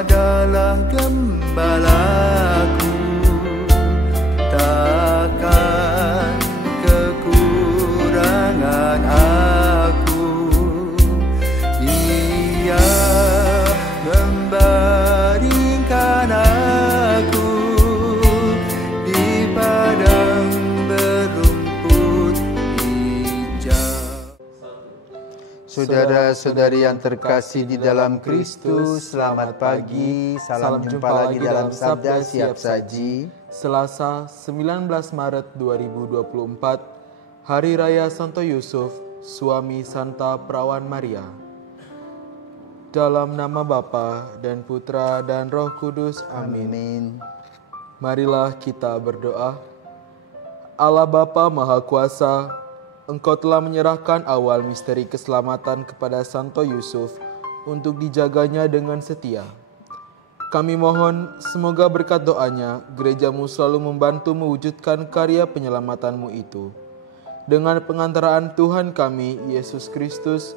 adalah gembalaku, takkan kekurangan aku. Ia membaringkan aku di padang berumput hijau. Saudara-saudari yang terkasih di dalam Kristus, selamat pagi. Salam jumpa lagi dalam Sabda Siap Saji. Selasa 19 Maret 2024, Hari Raya Santo Yusuf, suami Santa Perawan Maria. Dalam nama Bapa dan Putra dan Roh Kudus, amin. Marilah kita berdoa. Allah Bapa Maha Kuasa, Engkau telah menyerahkan awal misteri keselamatan kepada Santo Yusuf untuk dijaganya dengan setia. Kami mohon semoga berkat doanya, gerejamu selalu membantu mewujudkan karya penyelamatanmu itu. Dengan pengantaraan Tuhan kami, Yesus Kristus,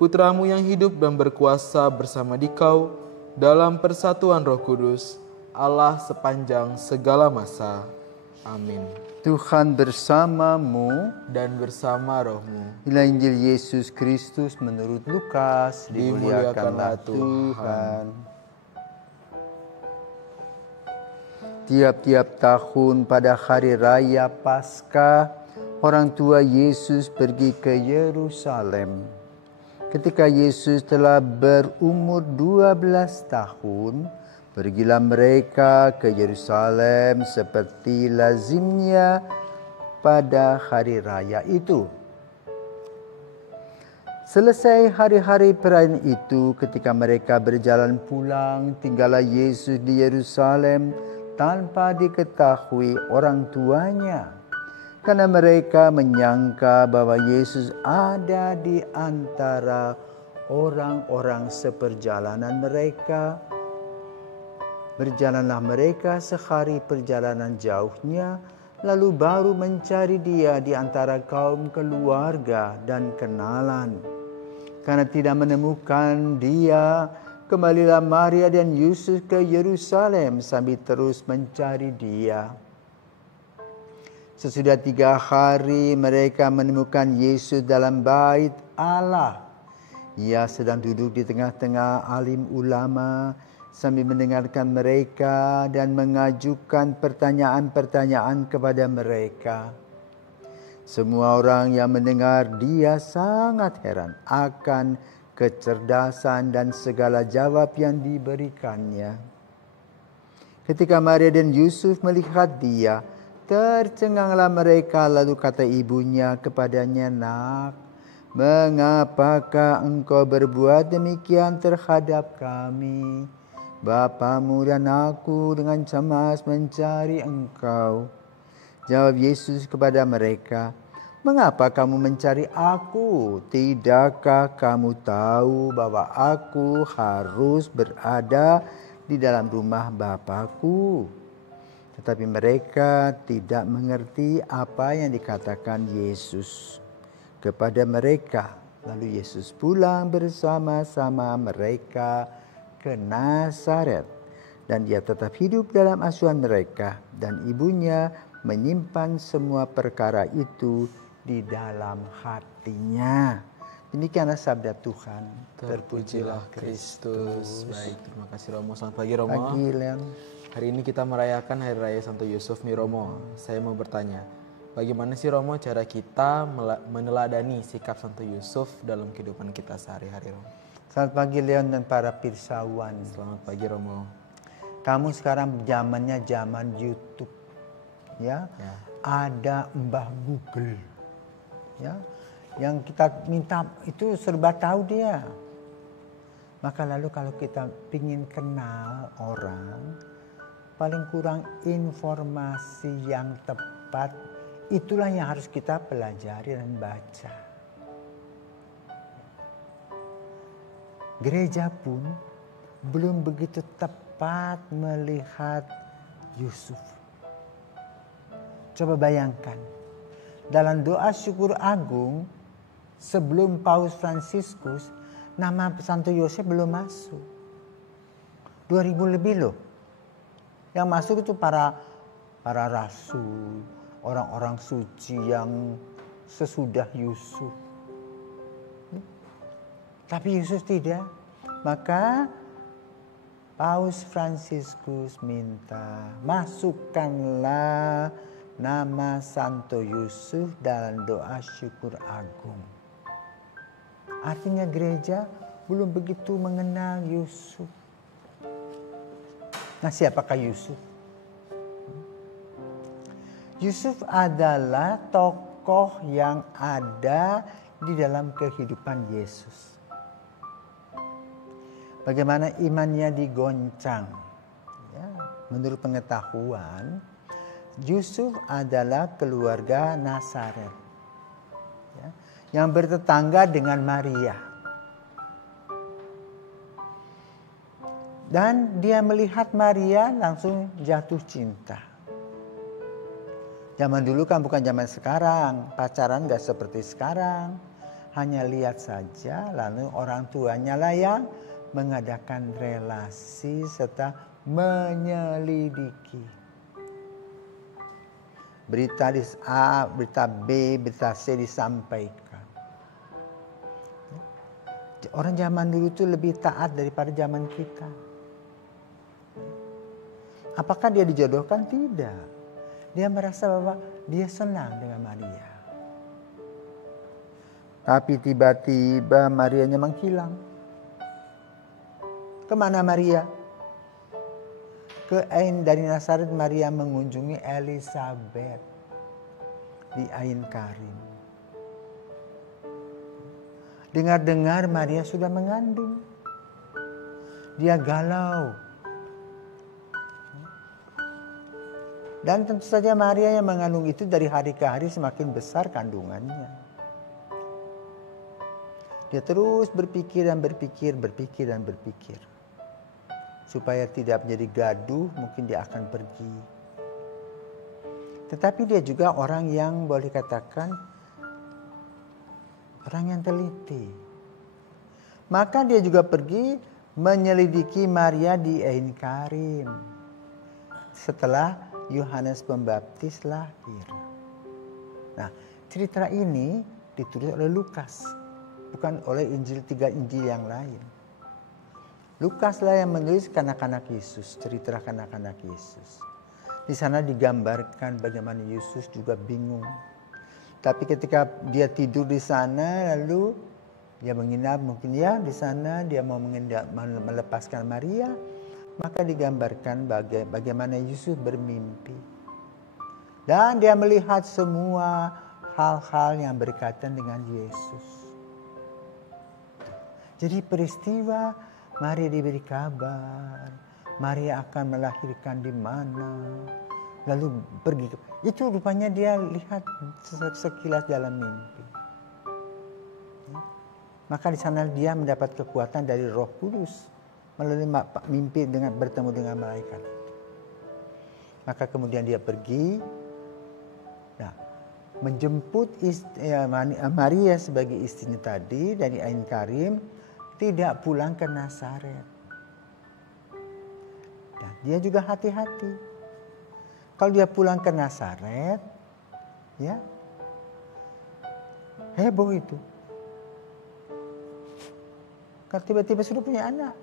Putramu yang hidup dan berkuasa bersama Dikau, dalam persatuan Roh Kudus, Allah sepanjang segala masa. Amin. Tuhan bersamamu Dan bersama rohmu. Inilah Injil Yesus Kristus menurut Lukas. Dimuliakanlah Tuhan. Tiap-tiap tahun pada hari raya Paskah, orang tua Yesus pergi ke Yerusalem. Ketika Yesus telah berumur 12 tahun, pergilah mereka ke Yerusalem seperti lazimnya pada hari raya itu. Selesai hari-hari perayaan itu, ketika mereka berjalan pulang, tinggallah Yesus di Yerusalem tanpa diketahui orang tuanya. Karena mereka menyangka bahwa Yesus ada di antara orang-orang seperjalanan mereka. Berjalanlah mereka sehari perjalanan jauhnya, lalu baru mencari dia di antara kaum keluarga dan kenalan. Karena tidak menemukan dia, kembalilah Maria dan Yusuf ke Yerusalem sambil terus mencari dia. Sesudah 3 hari mereka menemukan Yesus dalam bait Allah. Ia sedang duduk di tengah-tengah alim ulama sambil mendengarkan mereka dan mengajukan pertanyaan-pertanyaan kepada mereka. Semua orang yang mendengar dia sangat heran akan kecerdasan dan segala jawab yang diberikannya. Ketika Maria dan Yusuf melihat dia, tercenganglah mereka, lalu kata ibunya kepadanya, "Nak, mengapakah engkau berbuat demikian terhadap kami? Bapamu dan aku dengan cemas mencari engkau." Jawab Yesus kepada mereka, "Mengapa kamu mencari aku? Tidakkah kamu tahu bahwa aku harus berada di dalam rumah Bapakku?" Tetapi mereka tidak mengerti apa yang dikatakan Yesus kepada mereka. Lalu Yesus pulang bersama-sama mereka ke Nazaret, dan dia tetap hidup dalam asuhan mereka, dan ibunya menyimpan semua perkara itu di dalam hatinya. Demikianlah sabda Tuhan. Terpujilah Kristus. Baik, terima kasih Romo. Selamat pagi Romo. Pagi, Leon. Hari ini kita merayakan Hari Raya Santo Yusuf nih Romo. Saya mau bertanya, bagaimana sih Romo cara kita meneladani sikap Santo Yusuf dalam kehidupan kita sehari-hari Romo? Selamat pagi Leon dan para pirsawan. Selamat pagi Romo. Kamu sekarang zamannya zaman YouTube. Ya. Ada Mbah Google. Ya. Yang kita minta itu serba tahu dia. Maka lalu kalau kita ingin kenal orang, paling kurang informasi yang tepat, itulah yang harus kita pelajari dan baca. Gereja pun belum begitu tepat melihat Yusuf. Coba bayangkan, dalam doa syukur agung sebelum Paus Fransiskus, nama Santo Yosef belum masuk. 2000 lebih loh. Yang masuk itu para rasul, orang-orang suci yang sesudah Yusuf. Tapi Yusuf tidak. Maka Paus Fransiskus minta, masukkanlah nama Santo Yusuf dalam doa syukur agung. Artinya gereja belum begitu mengenal Yusuf. Nah, siapakah Yusuf? Yusuf adalah tokoh yang ada di dalam kehidupan Yesus. Bagaimana imannya digoncang. Ya, menurut pengetahuan, Yusuf adalah keluarga Nazaret, ya, yang bertetangga dengan Maria. Dan dia melihat Maria langsung jatuh cinta. Zaman dulu kan bukan zaman sekarang, pacaran gak seperti sekarang. Hanya lihat saja, lalu orang tuanya lah yang mengadakan relasi serta menyelidiki. Berita A, berita B, berita C disampaikan. Orang zaman dulu itu lebih taat daripada zaman kita. Apakah dia dijodohkan? Tidak. Dia merasa bahwa dia senang dengan Maria. Tapi tiba-tiba Marianya menghilang. Kemana Maria? Ke Ain dari Nazaret, Maria mengunjungi Elizabeth di Ain Karim. Dengar-dengar Maria sudah mengandung. Dia galau. Dan tentu saja Maria yang mengandung itu dari hari ke hari semakin besar kandungannya. Dia terus berpikir dan berpikir. Supaya tidak menjadi gaduh, mungkin dia akan pergi. Tetapi dia juga orang yang boleh katakan orang yang teliti. Maka dia juga pergi menyelidiki Maria di Ain Karim. Setelah Yohanes Pembaptis lahir. Nah, cerita ini ditulis oleh Lukas, bukan oleh tiga Injil yang lain. Lukas lah yang menulis kanak-kanak Yesus, cerita kanak-kanak Yesus. Di sana digambarkan bagaimana Yesus juga bingung. Tapi ketika dia tidur di sana, lalu dia menginap mungkin ya di sana, dia mau melepaskan Maria. Maka digambarkan bagaimana Yusuf bermimpi. Dan dia melihat semua hal-hal yang berkaitan dengan Yesus. Jadi peristiwa Maria diberi kabar. Maria akan melahirkan di mana. Lalu pergi. Itu rupanya dia lihat sekilas dalam mimpi. Maka di sana dia mendapat kekuatan dari Roh Kudus. Melalui mimpi dengan bertemu dengan malaikat. Maka kemudian dia pergi, menjemput Maria sebagai istrinya tadi dari Ain Karim, tidak pulang ke Nazaret. Dan dia juga hati-hati. Kalau dia pulang ke Nazaret, ya heboh itu. Kalau tiba-tiba sudah punya anak,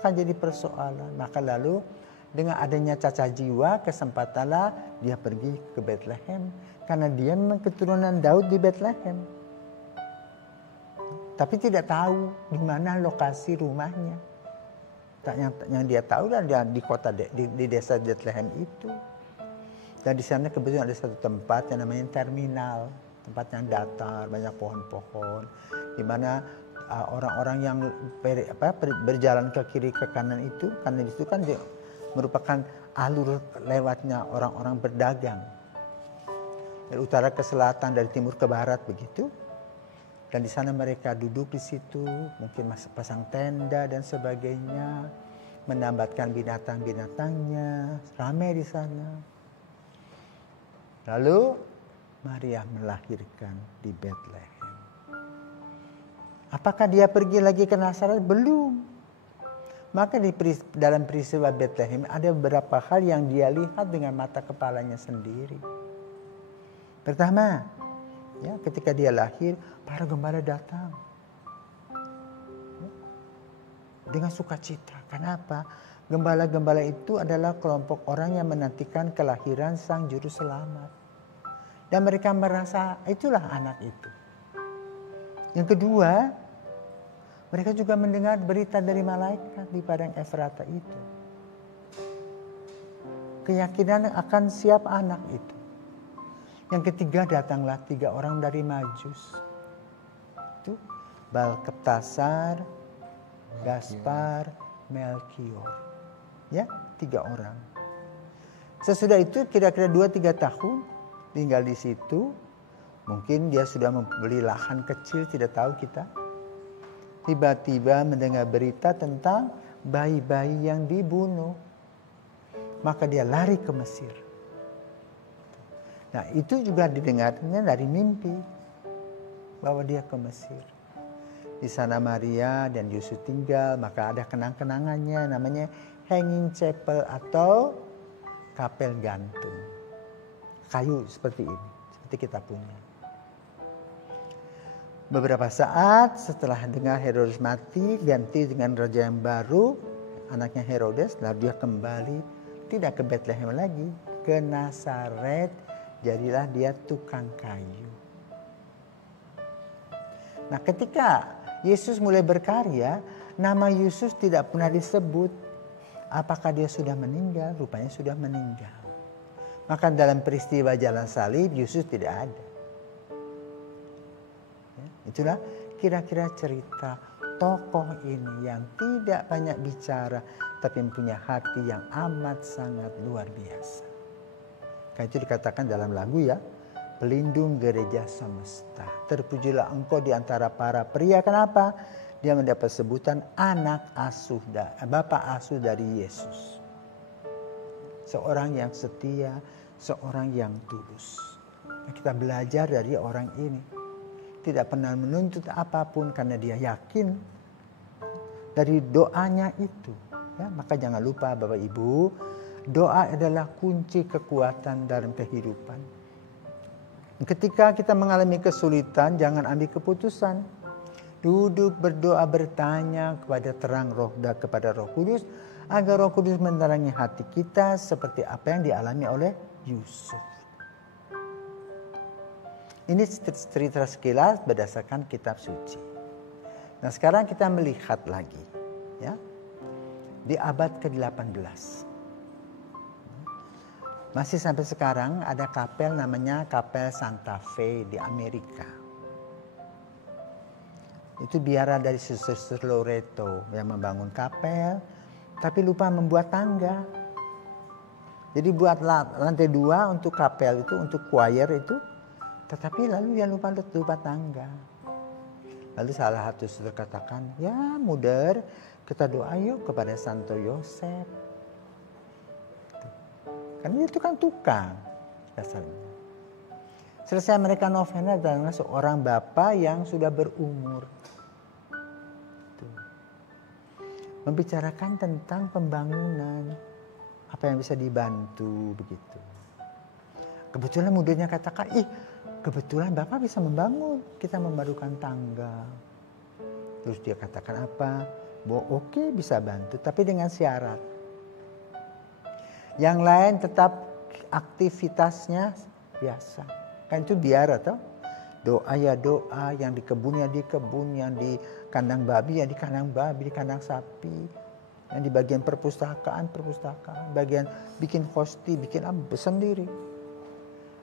akan jadi persoalan. Maka lalu dengan adanya cacat jiwa, kesempatanlah dia pergi ke Bethlehem. Karena dia memang keturunan Daud di Bethlehem. Tapi tidak tahu di mana lokasi rumahnya. Yang dia tahu adalah di kota di desa Bethlehem itu. Dan di sana kebetulan ada satu tempat yang namanya terminal. Tempat yang datar, banyak pohon-pohon. Di mana orang-orang yang berjalan ke kiri ke kanan itu, karena di situ kan merupakan alur lewatnya orang-orang berdagang dari utara ke selatan, dari timur ke barat begitu. Dan di sana mereka duduk di situ, mungkin pasang tenda dan sebagainya, menambatkan binatang-binatangnya, ramai di sana. Lalu Maria melahirkan di Bethlehem. Apakah dia pergi lagi ke Nazaret? Belum. Maka dalam peristiwa Bethlehem ada beberapa hal yang dia lihat dengan mata kepalanya sendiri. Pertama, ya, ketika dia lahir, para gembala datang dengan sukacita. Kenapa? Gembala-gembala itu adalah kelompok orang yang menantikan kelahiran Sang Juru Selamat. Dan mereka merasa itulah anak itu. Yang kedua, mereka juga mendengar berita dari malaikat di padang Efrata itu. Keyakinan akan siap anak itu. Yang ketiga, datanglah 3 orang dari Majus. Itu Balkeptasar, Gaspar, Melkior. Ya, 3 orang. Sesudah itu kira-kira 2-3 tahun tinggal di situ. Mungkin dia sudah membeli lahan kecil, tidak tahu kita. Tiba-tiba mendengar berita tentang bayi-bayi yang dibunuh. Maka dia lari ke Mesir. Nah, itu juga didengarnya dari mimpi. Bahwa dia ke Mesir. Di sana Maria dan Yusuf tinggal, maka ada kenang-kenangannya namanya hanging chapel atau kapel gantung. Kayu seperti ini, seperti kita punya. Beberapa saat setelah dengar Herodes mati, ganti dengan raja yang baru, anaknya Herodes, lalu dia kembali tidak ke Bethlehem lagi, ke Nazaret, jadilah dia tukang kayu. Nah, ketika Yesus mulai berkarya, nama Yesus tidak pernah disebut. Apakah dia sudah meninggal? Rupanya sudah meninggal. Maka dalam peristiwa jalan salib, Yesus tidak ada. Itulah kira-kira cerita tokoh ini yang tidak banyak bicara, tapi punya hati yang amat sangat luar biasa. Karena itu dikatakan dalam lagu ya, pelindung gereja semesta. Terpujilah engkau di antara para pria. Kenapa? Dia mendapat sebutan anak asuh, bapak asuh dari Yesus. Seorang yang setia, seorang yang tulus. Kita belajar dari orang ini. Tidak pernah menuntut apapun karena dia yakin dari doanya itu. Ya, maka jangan lupa Bapak Ibu, doa adalah kunci kekuatan dalam kehidupan. Ketika kita mengalami kesulitan, jangan ambil keputusan. Duduk berdoa, bertanya kepada Roh Kudus agar Roh Kudus menerangi hati kita seperti apa yang dialami oleh Yusuf. Ini cerita sekilas berdasarkan kitab suci. Nah, sekarang kita melihat lagi ya. Di abad ke-18. Masih sampai sekarang ada kapel namanya Kapel Santa Fe di Amerika. Itu biara dari Suster Loreto yang membangun kapel, tapi lupa membuat tangga. Jadi buat lantai 2 untuk kapel itu, untuk choir itu, tetapi lalu dia lupa tangga. Lalu salah satu suster katakan, ya muder, kita doa yuk kepada Santo Yosef. Karena itu kan tukang dasarnya. Selesai mereka novena dengan seorang bapak yang sudah berumur. Membicarakan tentang pembangunan. Apa yang bisa dibantu begitu. Kebetulan mudanya katakan, kebetulan Bapak bisa membangun, kita membarukan tangga. Terus dia katakan apa? Oke, bisa bantu, tapi dengan syarat. Yang lain tetap aktivitasnya biasa. Kan itu biara toh. Doa ya doa, yang di kebun ya di kebun, yang di kandang babi ya di kandang babi, di kandang sapi. Yang di bagian perpustakaan, bagian bikin hosti, bikin apa sendiri.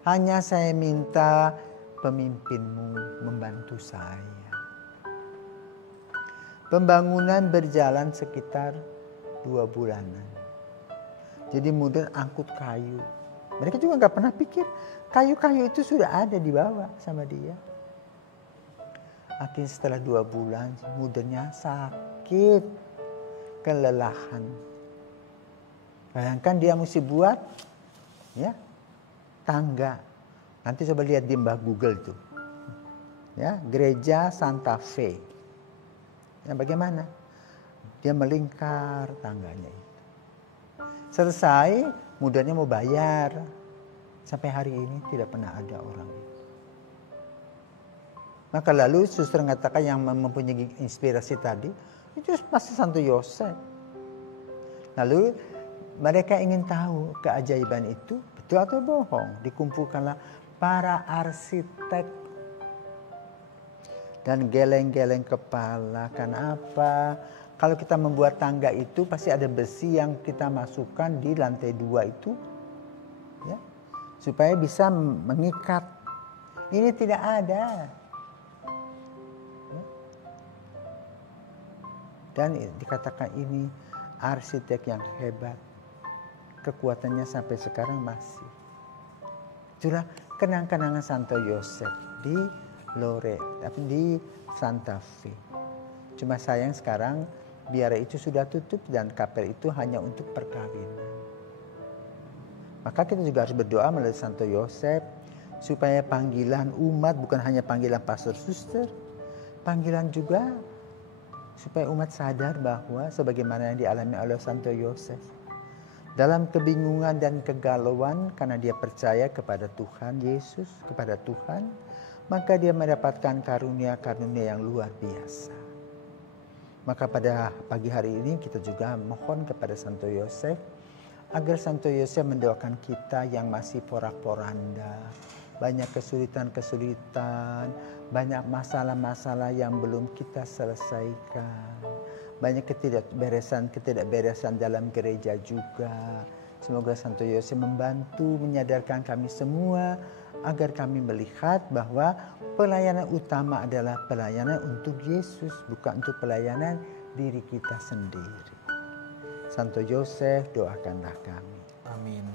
Hanya saya minta pemimpinmu membantu saya. Pembangunan berjalan sekitar 2 bulanan. Jadi mudah angkut kayu. Mereka juga gak pernah pikir kayu-kayu itu sudah ada di bawah sama dia. Akhirnya setelah 2 bulan mudanya sakit, kelelahan. Bayangkan dia mesti buat ya tangga. Nanti coba lihat di mbah Google itu. Ya, gereja Santa Fe. Ya, bagaimana? Dia melingkar tangganya itu. Selesai, mudanya mau bayar. Sampai hari ini tidak pernah ada orang itu. Maka lalu suster mengatakan yang mempunyai inspirasi tadi, itu pasti Santo Yosef. Lalu mereka ingin tahu keajaiban itu betul atau bohong. Dikumpulkanlah para arsitek dan geleng-geleng kepala. Kenapa? Kalau kita membuat tangga itu pasti ada besi yang kita masukkan di lantai 2 itu, ya, supaya bisa mengikat. Ini tidak ada. Ya. Dan dikatakan ini arsitek yang hebat. Kekuatannya sampai sekarang masih. Itulah kenang-kenangan Santo Yosef di di Santa Fe. Cuma sayang sekarang biara itu sudah tutup dan kapel itu hanya untuk perkawinan. Maka kita juga harus berdoa melalui Santo Yosef supaya panggilan umat bukan hanya panggilan pastor suster, panggilan juga supaya umat sadar bahwa sebagaimana yang dialami oleh Santo Yosef, dalam kebingungan dan kegalauan karena dia percaya kepada Tuhan Yesus, kepada Tuhan, maka dia mendapatkan karunia-karunia yang luar biasa. Maka pada pagi hari ini kita juga mohon kepada Santo Yosef agar Santo Yosef mendoakan kita yang masih porak-poranda, banyak kesulitan-kesulitan, banyak masalah-masalah yang belum kita selesaikan, banyak ketidakberesan dalam gereja juga. Semoga Santo Yosef membantu menyadarkan kami semua agar kami melihat bahwa pelayanan utama adalah pelayanan untuk Yesus, bukan untuk pelayanan diri kita sendiri. Santo Yosef, doakanlah kami. Amin.